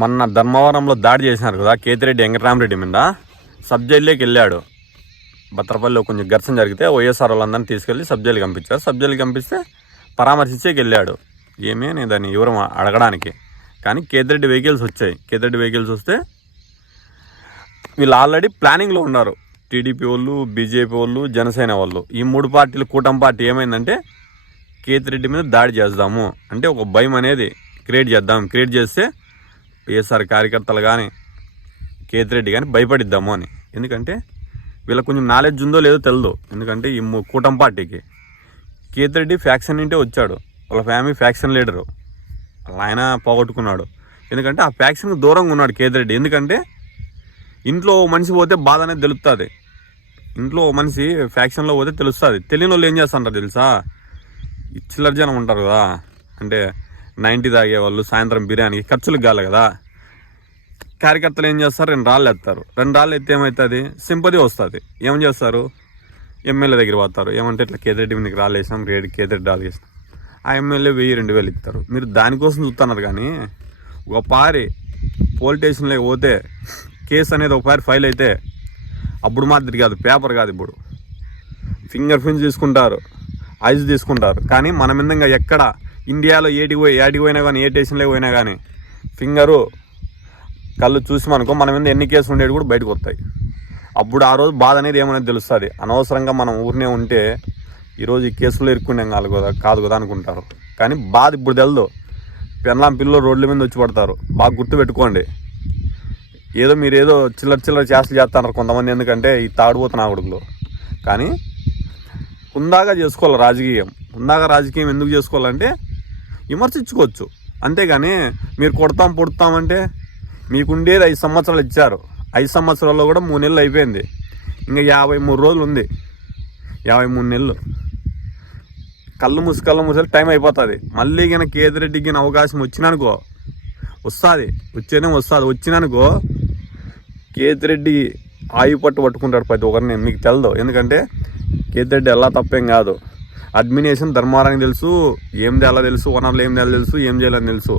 మొన్న ధర్మవరంలో దాడి చేసినారు కదా కేతిరెడ్డి వెంకటరామరెడ్డి మీద సబ్ జైల్లోకి వెళ్ళాడు. బత్రపల్లిలో కొంచెం ఘర్షణ జరిగితే వైఎస్ఆర్ వాళ్ళందరినీ తీసుకెళ్ళి సబ్ జైలుకి పంపించారు. సబ్ జైలుకి పంపిస్తే పరామర్శించేకి వెళ్ళాడు. ఏమీ నేను దాన్ని వివరం అడగడానికి. కానీ కేతిరెడ్డి వెహికల్స్ వచ్చాయి. కేతిరెడ్డి వెహికల్స్ వస్తే వీళ్ళు ఆల్రెడీ ప్లానింగ్లో ఉన్నారు. టీడీపీ వాళ్ళు, బీజేపీ వాళ్ళు, జనసేన వాళ్ళు, ఈ మూడు పార్టీలు కూటమి పార్టీ ఏమైందంటే కేతిరెడ్డి మీద దాడి చేద్దాము అంటే ఒక భయం అనేది క్రియేట్ చేద్దాం. క్రియేట్ చేస్తే వైఎస్ఆర్ కార్యకర్తలు కానీ కేతిరెడ్డి కానీ భయపడిద్దాము అని. ఎందుకంటే వీళ్ళకి కొంచెం నాలెడ్జ్ ఉందో లేదో తెలియదు. ఎందుకంటే ఈ కూటమి పార్టీకి కేతిరెడ్డి ఫ్యాక్షన్ నుంటే వచ్చాడు. వాళ్ళ ఫ్యామిలీ ఫ్యాక్షన్ లీడరు. ఆయన పోగొట్టుకున్నాడు. ఎందుకంటే ఆ ఫ్యాక్షన్కి దూరంగా ఉన్నాడు కేతిరెడ్డి. ఎందుకంటే ఇంట్లో మనిషి పోతే బాధ అనేది తెలుస్తుంది. ఇంట్లో మనిషి ఫ్యాక్షన్లో పోతే తెలుస్తుంది. తెలియని వాళ్ళు ఏం చేస్తుంటారు తెలుసా? చిల్లర జనం ఉంటారు కదా, అంటే 90 తాగేవాళ్ళు, సాయంత్రం బిర్యానీకి ఖర్చులకు కాదు కదా. కార్యకర్తలు ఏం చేస్తారు? 2 రాళ్ళు ఎత్తారు. 2 రాళ్ళు ఎత్తే ఏమవుతుంది? సింపతి వస్తుంది. ఏం చేస్తారు? ఎమ్మెల్యే దగ్గర పోతారు. ఏమంటే ఇట్లా కేతిరెడ్డి మీకు రాళ్ళు వేసినాం, కేతిరెడ్డి రాళ్ళు వేసినాం. ఆ ఎమ్మెల్యే 1000-2000 ఇస్తారు. మీరు దానికోసం చూస్తున్నారు. కానీ ఒక పారి పోలీస్ స్టేషన్లోకి పోతే కేసు అనేది ఒక పారి ఫైల్ అయితే అప్పుడు మాదిరి కాదు, పేపర్ కాదు. ఇప్పుడు ఫింగర్ ప్రింట్స్ తీసుకుంటారు, ఐజ్ తీసుకుంటారు. కానీ మన మీద ఎక్కడ ఇండియాలో ఏటికి పోయినా కానీ, ఏ స్టేషన్లోకి పోయినా కానీ ఫింగరు కళ్ళు చూసి మనకు మన మీద ఎన్ని కేసులు ఉండేవి కూడా బయటకు వస్తాయి. అప్పుడు ఆ రోజు బాధ అనేది ఏమనేది తెలుస్తుంది. అనవసరంగా మనం ఊరినే ఉంటే ఈరోజు ఈ కేసులో ఇరుక్కునే కాదు కదా అనుకుంటారు. కానీ బాధ ఇప్పుడు తెలదు. పెళ్ళాం పిల్లలు రోడ్ల మీద వచ్చి పడతారు. బాగా గుర్తు పెట్టుకోండి. మీరు ఏదో చిల్లర చేష్టలు చేస్తున్నారు కొంతమంది. ఎందుకంటే ఈ తాగుడుపోతున్న ఆవిడలో. కానీ హుందాగా చేసుకోవాలి రాజకీయం. హుందాగా రాజకీయం ఎందుకు చేసుకోవాలంటే విమర్శించుకోవచ్చు. అంతేగాని మీరు పొడతామంటే మీకుండేది 5 సంవత్సరాలు ఇచ్చారు. 5 సంవత్సరాల్లో కూడా 3 నెలలు అయిపోయింది. ఇంకా 53 రోజులు ఉంది. 53 నెలలు కళ్ళు మూసి టైం అయిపోతుంది. మళ్ళీ కనుక కేతిరెడ్డికి అవకాశం వచ్చినానుకో వస్తుంది. వచ్చినానుకో కేతిరెడ్డి పట్టుకుంటాడు ప్రతి ఒక్కరిని. మీకు తెలదు. ఎందుకంటే కేతిరెడ్డి ఎలా తప్పేం కాదు. అడ్మినిస్ట్రేషన్ ధర్మారానికి తెలుసు, ఏం చేయాలో తెలుసు, ఓనర్లు ఏం చేయాలో తెలుసు, ఏం చేయాలని తెలుసు.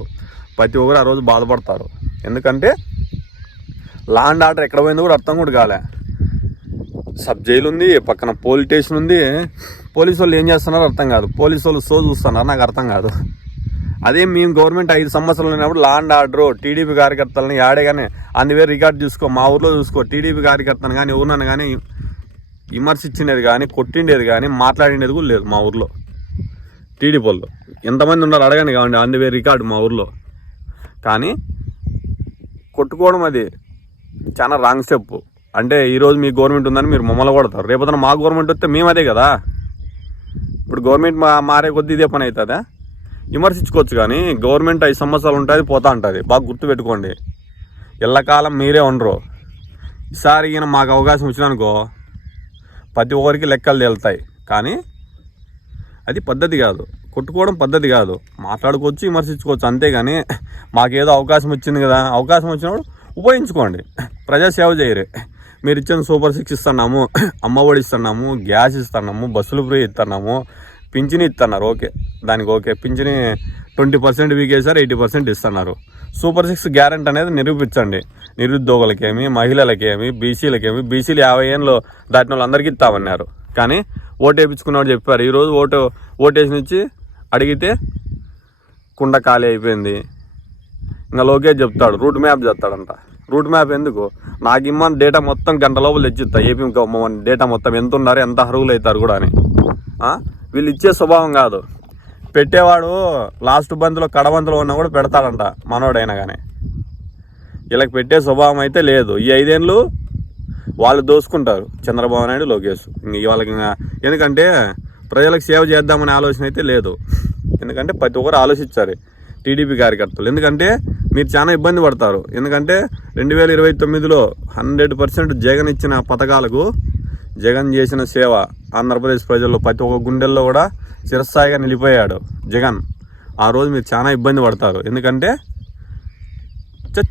ప్రతి ఒక్కరు ఆ రోజు బాధపడతారు. ఎందుకంటే లా అండ్ ఆర్డర్ ఎక్కడ పోయిందో కూడా అర్థం కూడా కాలే. సబ్ జైలు ఉంది, పక్కన పోలీస్ స్టేషన్ ఉంది. పోలీసు వాళ్ళు ఏం చేస్తున్నారో అర్థం కాదు. పోలీసు వాళ్ళు చూస్తున్నారు, నాకు అర్థం కాదు. అదే మేము గవర్నమెంట్ 5 సంవత్సరాలు అయినప్పుడు లా అండ్ ఆర్డర్ టీడీపీ కార్యకర్తలని ఆడే కానీ అందువే రికార్డు చూసుకో, మా ఊర్లో చూసుకో. టీడీపీ కార్యకర్తను కానీ ఎవరినన్నా కానీ విమర్శించినది కానీ, కొట్టిండేది కానీ, మాట్లాడినది కూడా లేదు మా ఊర్లో. టీడీపీ వాళ్ళు ఎంతమంది ఉన్నారు అడగండి కావండి. అందువే రికార్డు మా ఊర్లో. కానీ కొట్టుకోవడం అది చాలా రాంగ్ స్టెప్. అంటే ఈరోజు మీ గవర్నమెంట్ ఉందని మీరు మమ్మల్ని కొడతారు. రేపొద్దున మా గవర్నమెంట్ వస్తే మేము అదే కదా. ఇప్పుడు గవర్నమెంట్ మారే కొద్దీ ఇదే పని అవుతుందా? విమర్శించుకోవచ్చు. కానీ గవర్నమెంట్ 5 సంవత్సరాలు ఉంటుంది, పోతా ఉంటుంది. బాగా గుర్తుపెట్టుకోండి. ఎల్లకాలం మీరే ఉండరు. ఈసారి ఈయన మాకు అవకాశం వచ్చినానుకో ప్రతి ఒక్కరికి లెక్కలు తేలుతాయి. కానీ అది పద్ధతి కాదు. కొట్టుకోవడం పద్ధతి కాదు. మాట్లాడుకోవచ్చు, విమర్శించుకోవచ్చు. అంతేగాని మాకేదో అవకాశం వచ్చింది కదా, అవకాశం వచ్చినప్పుడు ఉపయోగించుకోండి. ప్రజాసేవ చేయరు. మీరు ఇచ్చిన సూపర్ 6 ఇస్తున్నాము, అమ్మఒడి ఇస్తున్నాము, గ్యాస్ ఇస్తున్నాము, బస్సులు ఫ్రీ ఇస్తున్నాము, పింఛని ఇస్తున్నారు. ఓకే, దానికి ఓకే. పింఛని 20% వీకేసారు, 80% ఇస్తున్నారు. సూపర్ 6 గ్యారెంటీ అనేది నిరూపించండి. నిరుద్యోగులకేమి, మహిళలకేమి, బీసీలకేమి. బీసీలు 50 ఏళ్ళు దాటిన వాళ్ళు అందరికీ ఇస్తామన్నారు. కానీ ఓటు వేయించుకున్నాడు చెప్పారు. ఈరోజు ఓటేసి నుంచి అడిగితే కుండ ఖాళీ అయిపోయింది. ఇంకా లోకేష్ చెప్తాడు రూట్ మ్యాప్ చేస్తాడంట. రూట్ మ్యాప్ ఎందుకు? నాకు ఇమ్మని డేటా మొత్తం గంట లోపల తెచ్చిస్తా. ఏపీ డేటా మొత్తం ఎంత ఉన్నారు, ఎంత అర్హులు అవుతారు కూడా అని. వీళ్ళు ఇచ్చే స్వభావం కాదు. పెట్టేవాడు లాస్ట్ బంతిలో కడబంతిలో ఉన్నా కూడా పెడతాడంట మనోడైనా. కానీ వీళ్ళకి పెట్టే స్వభావం అయితే లేదు. ఈ 5 ఏళ్ళు వాళ్ళు దోసుకుంటారు. చంద్రబాబు నాయుడు, లోకేష్. వాళ్ళకి ఎందుకంటే ప్రజలకు సేవ చేద్దామనే ఆలోచన అయితే లేదు. ఎందుకంటే ప్రతి ఒక్కరు ఆలోచించారు టీడీపీ కార్యకర్తలు. ఎందుకంటే మీరు చాలా ఇబ్బంది పడతారు. ఎందుకంటే 2029లో 100% జగన్ ఇచ్చిన పథకాలకు, జగన్ చేసిన సేవ ఆంధ్రప్రదేశ్ ప్రజల్లో ప్రతి ఒక్క గుండెల్లో కూడా చిరస్థాయిగా నిలిపోయాడు జగన్. ఆ రోజు మీరు చాలా ఇబ్బంది పడతారు. ఎందుకంటే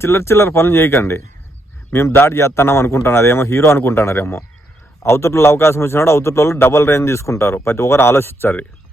చిల్లర పనులు చేయకండి. మేము దాడి చేస్తున్నాం అనుకుంటున్నారు, అదేమో హీరో అనుకుంటున్నారేమో. అవతట్లో అవకాశం వచ్చినాడు, అవతట్లో డబల్ రేంజ్ తీసుకుంటారు. ప్రతి ఒక్కరు ఆలోచించారు.